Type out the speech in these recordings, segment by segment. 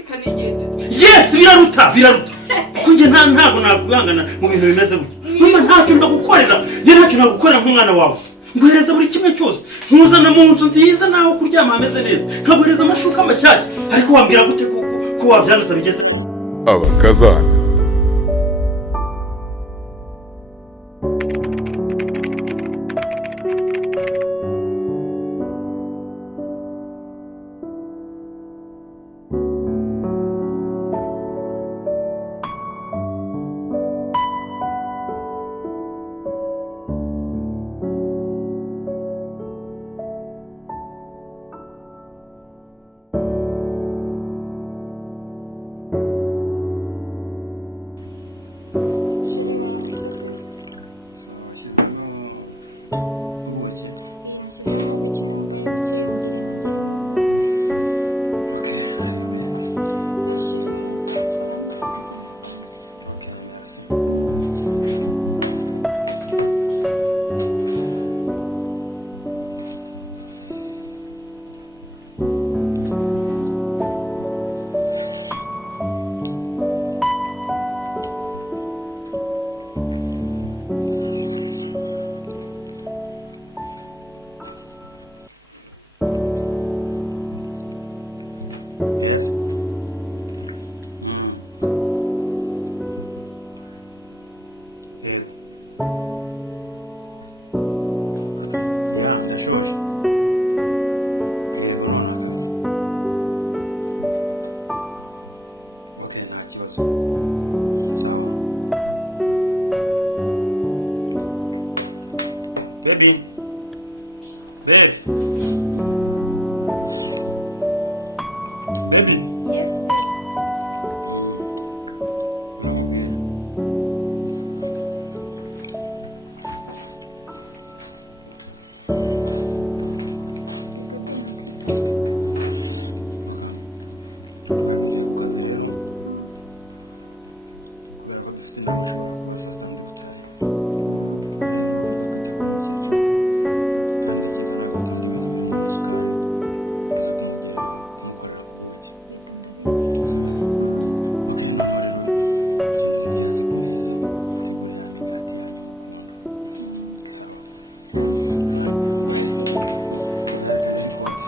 ikanigende. Yes, biraruta. Kunje ntago nakugangana mu bintu bimeze gutya. Mama ntacyo ndagukorera. Ye ntacyo nagukorera nk'umwana wawe. Nguhereza buri kimwe cyose. Nkuzana mu nzu nziza naho kuryama ameze neza. Nkaguhereza amashuka amashyashya. Ariko wambwira gute ko wabyandutse bigeze hari? Abakazana. Yes? Yego. Ya, ndashoje. Yego none kabisa. Okay, nta kibazo. Sawa. Baby. Babe. Baby. Yes, baby. No, good. Kubera ko dufite inama ashobora kuba saa sita ndi butahe. Rero uza kwita ku mukecuru. Kandi ndakeka ntabwo akunda ibintu birimo amasukari. Uza kumukorera ku buki. Reka ndabizi. Okay, none rero genda umugeraze ku meza. Utegure ya migati yanyu mukunda. Sawa. Sawa. Reka ndikote.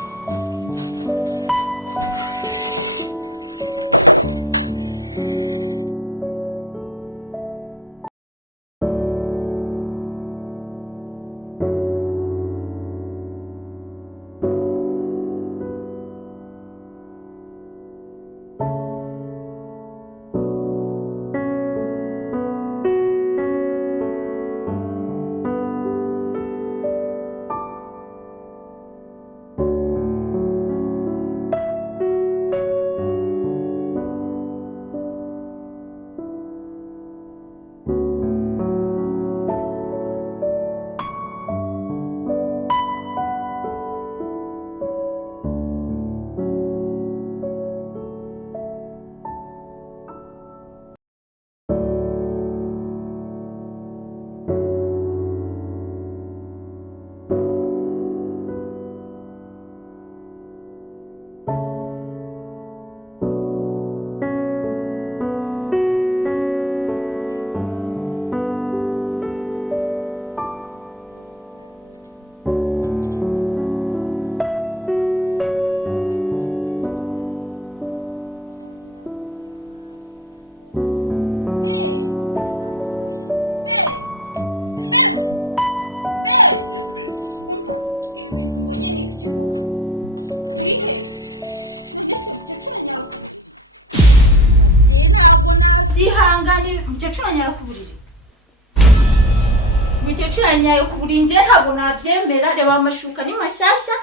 Yanyaye kuburinge ntabwo nabyemera reba amashuka ni mashyashya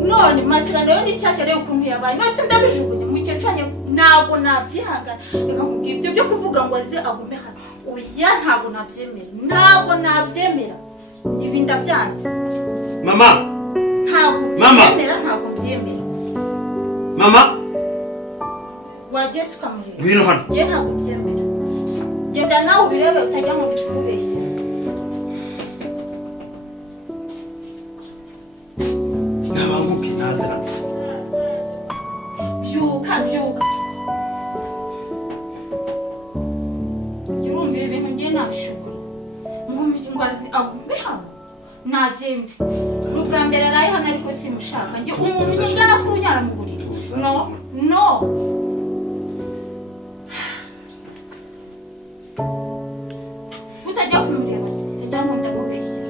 none matera nayo ni shyashya rero ukuntu yabaye nose ndabijugunye mukecanye ntabwo nabyihangana reka nkubwira ibyo byo kuvuga ngo aze agume hano oya ntabwo nabyemera ndibinda byanze Mama ntabwo byemera Mama wagese ukamureba ngwino hano je ntabwo byemera genda nawe ubirebe utajya mu bitubeshye nabanguke nazira byuka ibi bintu ngiye nabishobora ngo agume hano nagende n'ubwa mbere araye hano ariko simushaka njye umuntu ungana kuri unyara mu buriri no utajya kumureba se utajya ngo ndamubeshya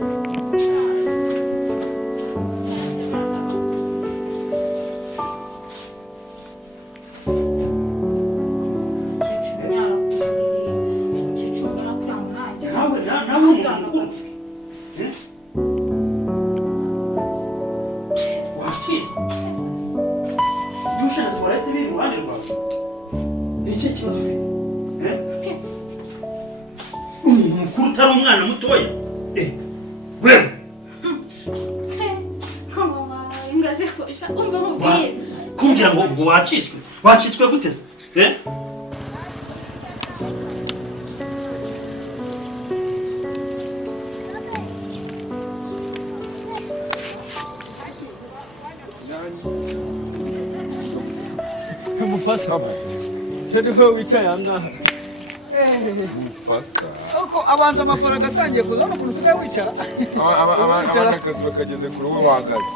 Dusha na toilette biri ruhande rwawe. Niki kibazo ufite? Mukuru utari umwana mutoya. Wewe. Mama, ingaze kosha umva mubwire. Kugira ngo wacitswe. Wacitswe gute? Mufasa cyariho wicaye angaha Mufasa uko abanza amafaranga atangiye kuza no kurusiga wicara abana kazi bakageze kuri we wagaze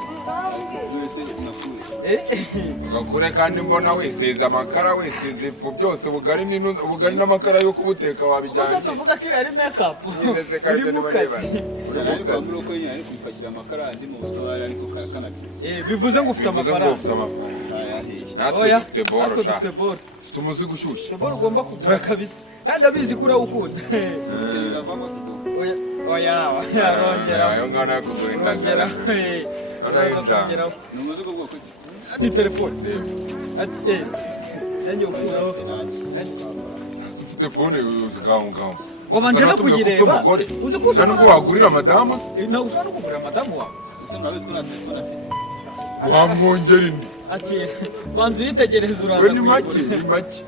ugakure kandi mbona wiseza amakara wisize ifu byose ubugari n'amakara yo kubuteka wabijyanye tuvuga ko ari make up nese kandi bareba bivuze ngo ufite amafaranga natwe dufite boro tumuzi gushyushya ugomba kugura kabisa kandi abizi kuri ukunda oya ayo ngana kugura ndagara ni telefone ati nanjye ukuraho ufite fone uzigahungaho wabanje no kuyireba nta nubwo wagurira madamu nawe ushobora kugurira madamu wawe wamwongera indi ati banza uyitegereze uraza we ni make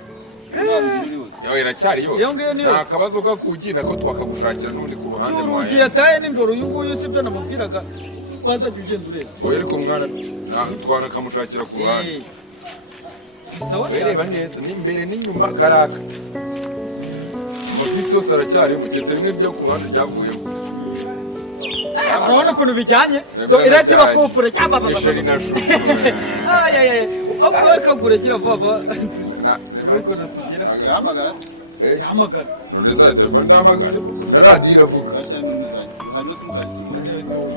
yawe iracyari yose nta kabazo ko kugira ko twakagushakira n'undi ku ruhande rwawe ugiye ataye nijoro uyu nguyu sibyo namubwiraga wazajya ugenda ureba oya ariko mwana twakamushakira ku ruhande reba neza n'imbere n'inyuma karaka amabisi yose aracyari mu gihe rimwe ryo ku ruhande ryavuyemo urabona ukuntu bijyanye iragira kopure cyangwa ishari na shufu akagure gira vuba yahamagara yahamagara none za telefone ndahamagara na radiyo iravuga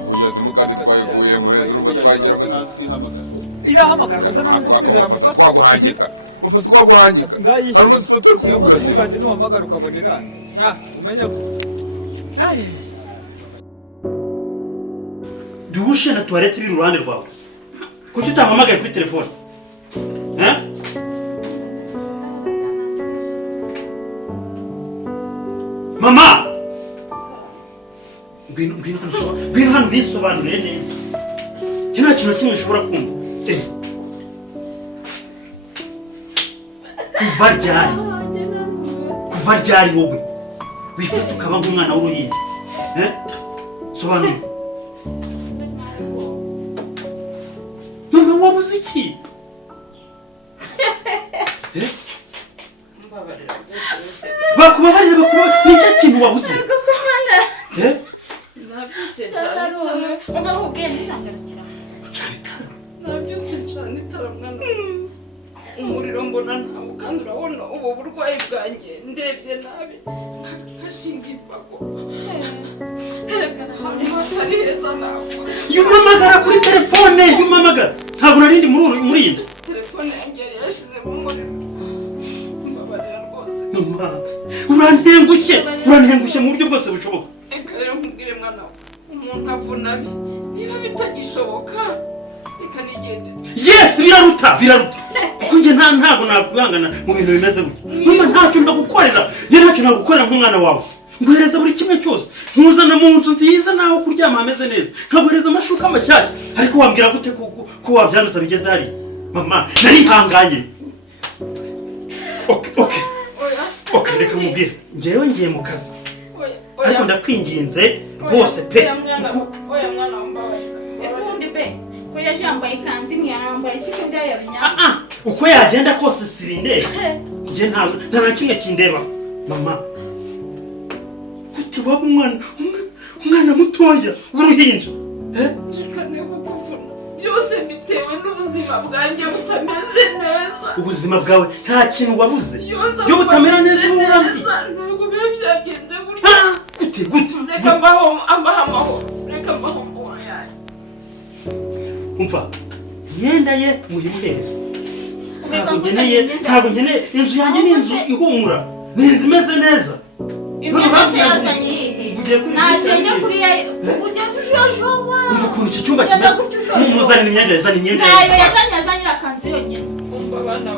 huya simukadi twayikuyemo hejuru urumva twashyiramo irahamagara akamufasa twaguhangika mufasa twaguhangika hari umunsi tuba turi kumugasiba simukadi nuhamagara ukabona irani umenye ko Dusha na toilette biri ruhande rwawe. Kuki utampamagaye kuri telefone? Mama! Ngwino hano bisobanure neza. Nta kintu kimwe ushobora kumva. Kuva ryari wowe wifata ukaba nk'umwana w'uruhinja. Sobanura. Mama wabuze iki? Bakubabarira nicyo kintu wabuze. Umuriro mbona ntawo kandi urabona ubu burwayi bwanjye ndebye nabi nkashinga imbago ahantu hatari heza nawe Yumpamagara kuri telefone yumpamagara ntabwo narindi muri iyi nzu telefone yanjye yari yashizemo umuriro mbabarira rwose mama urantengushye mu buryo bwose bushoboka reka rero nkubwire mwana umuntu avuna nabi niba bitagishoboka reka nigende yes biraruta kuko njye ntabwo nakwihangana mu bintu bimeze gutya mama ntacyo ndagukorera ntacyo nagukorera nk'umwana wawe nguhereza buri kimwe cyose nkuzana mu nzu nziza naho kuryama hameze neza nkaguhereza amashuka amashyashya ariko wambwira gute ko wabyanduza bigeze hariya mama narihanganye okay reka mubwire njyewe ngiye mu kazi ariko ndakwinginze rwose pe oya mwana wambabarira ese ubundi be ko yaje yambaye ikanzu imwe yambaye ikindi yarunya uko yagenda kose sirinde njye nta na kimwe kindeba mama gute waba umwana mutoya w'uruhinja Kane kukuvuna byose bitewe n'ubuzima bwanjye butameze neza. Ubuzima bwawe nta kintu wabuze byo butamera neza uburambi ntabwo biba byagenze gutya. Gute Reka mbaho amahoro, reka mbaho amahoro yanjye. umva yenda ye muhimeze ntabwo nkeneye inzu yanjye ni inzu ihumura ni inzu imeze neza. Ibyo byose yazanye yihe nagende kuri ugiye kujojoba ukuntu iki cyumba kimeze mumuzanira imyenda yazana imyenda ntayo yazanye akanzu yonyine. Umva abana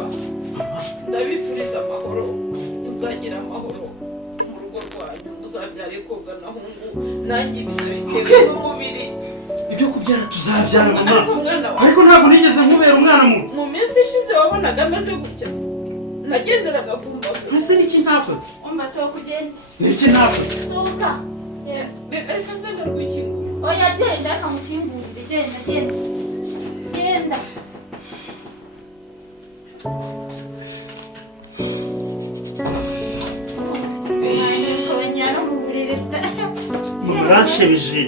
ndabifuriza amahoro, muzagira amahoro mu rugo rwanyu, muzabyare kobwa na hungu, nanjye bitewe n'umubiri. Ibyo kubyara tuzabyara mama ariko ntabwo nigeze nkubera umwana mubi. Mu minsi ishize wabonaga ameze gutya nagenderaga ku mbago. Hase niki ntakoze Umva sawa kugenda niki ntakoze sohoka Reka nzenda rwikingura. oya genda reka mukingurire genda kongera mu buriri mama arashemije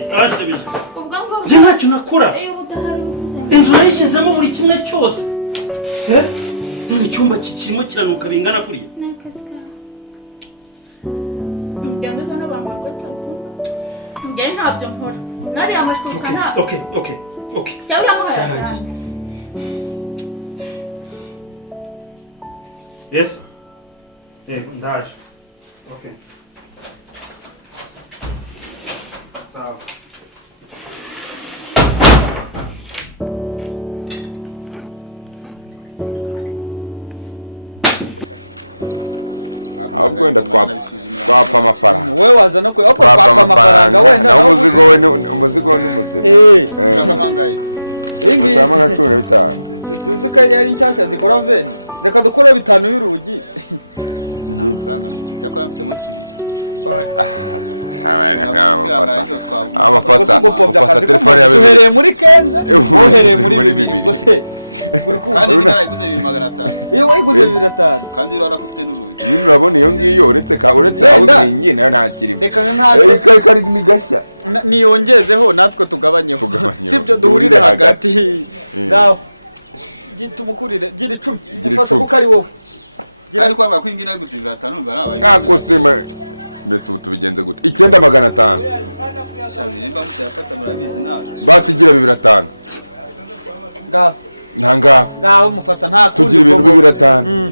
ubwo ngo njye ntacyo nakora inzu nayishyizemo buri kimwe cyose none icyumba kirimo kiranuka bingana kuriya njye ntabyo nkora nariya amashuka ntabwo okay cyangwa yamuhaye cyarangiye. Yes yego ndaje okay sawa ahubwo wenda twapfa amafaranga. Wowe wazana ko ahubwo twapfa amafaranga wenda naho umuzigo ni muzima. Usama nka 15. Suzi ko yari nshyashya zigura 20. Reka dukore 5 y'urugi. Cyakora mfite mo kibi. Amafasa telefone yawe uhereye muri Kenze uhereye muri bibiri ubwo se kandi narayiguze 2500. iyo wayiguze 2500 kandi urabona ko ufite n'urugi. nyine urabona iyo ngiyo uretse aho zingiye nayo nta kirimo. reka nk'aho kari migashya niyongezeho natwe tugabanyeho sibyo duhurire hagati ngaho tumukurire gira 10 ufasha kuko ari wowe kandi kwanga kwingira yayiguze 2500 numva nabaye nakosema ndetse ubu tubigenze gute 9500 nimba mutayafata murabizi nawe basigira 2500 ngaho ngaho mufata nta kundi tugira ibintu 2500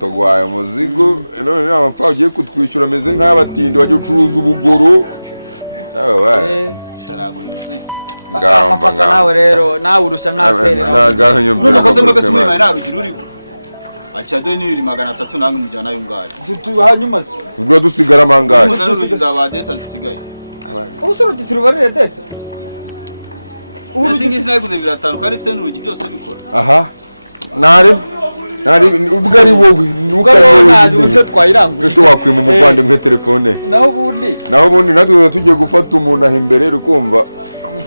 tugwaye umuzigo none amapfa ugiye kutwishyura ameze nk'abatindi wajya ucuruza ubugoro amafasa nawe rero nawe urusha nkaterera Murakoze mwese mwimana narugira uriho acyado ni 300 nange mujyana nayo ngayo hanyuma se ubwo dusigara mangaye muzana urugi nzabadesa zisigaye ubusoro turubarire desa urugi ngisi nayiguze 2500 kandi ifite n'urugi byose bikora aha nari ubwo ari wowe nuko twayirangura ese wakwima umuvandimwe telefone naho ubundi natwe tugiye gufata umuntu aho imbere rukumva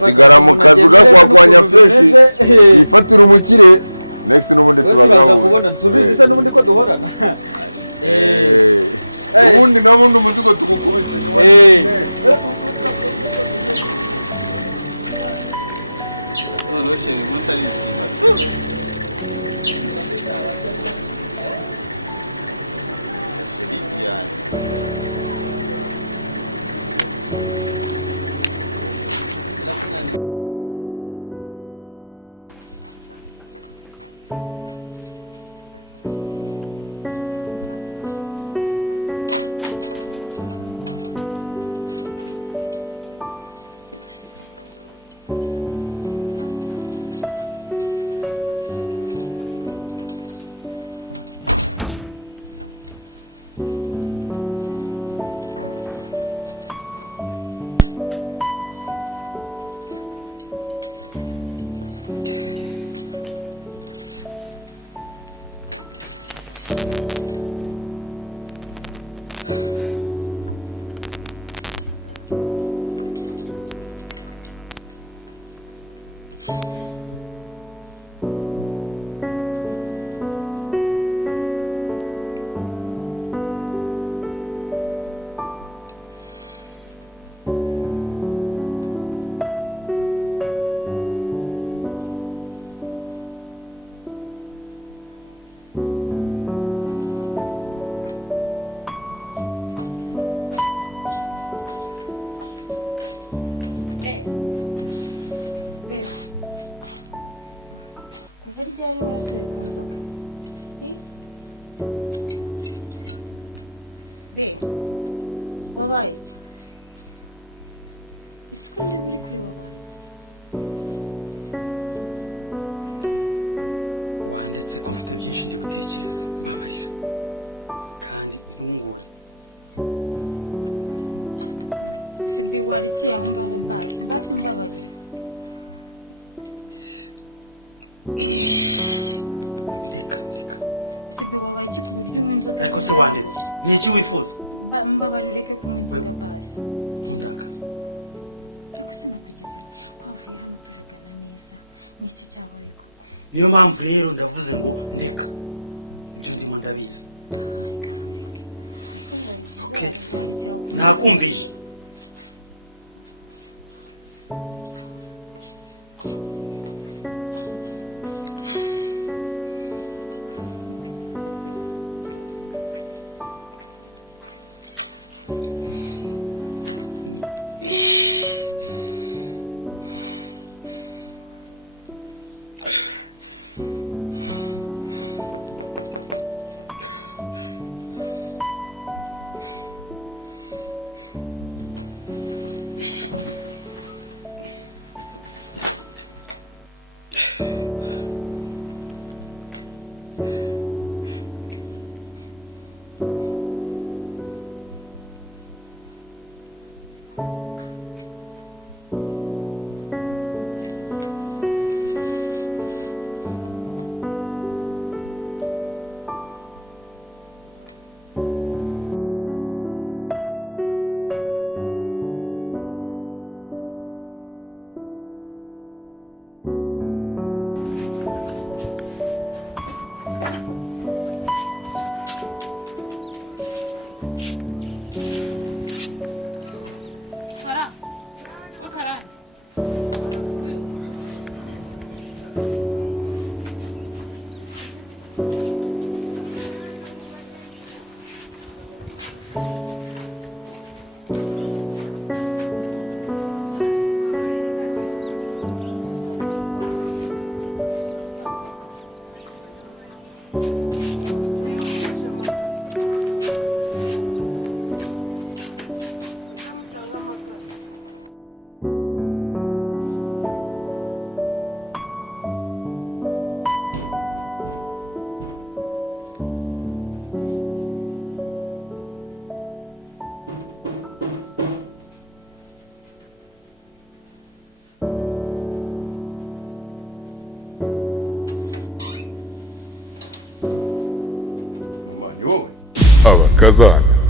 sigara mu kazi gakwagwanya fresh ifatira umukire next n'ubundi turagaho kubona subize n'ubundi ko duhorana ubundi n'ubundi umuzigo tugukubise none shenge mutari ishima yanjye De wabaye iki? Isuku nde muri kuri wabaye iki? Wandetse ko mfite byinshi ndi gutekereza mbabarira kandi ntungore. Sibi warikiye aho ngaho basi mbabarira. Ndeka Sibi wabaye iki ku buryo unywa inzoga? ariko se wandetse ni iki wifuza? Mbabarira ureke kunywa inzoga basi. Ntundakaza. Ariko sinakugize kwavuye hano tuvugana neza n'iki cyabaye koko. Niyo mpamvu rero ndavuze ngo ndeka ibyo ndimo ndabizi. Okay. Nakumvisha. ABAKAZANA.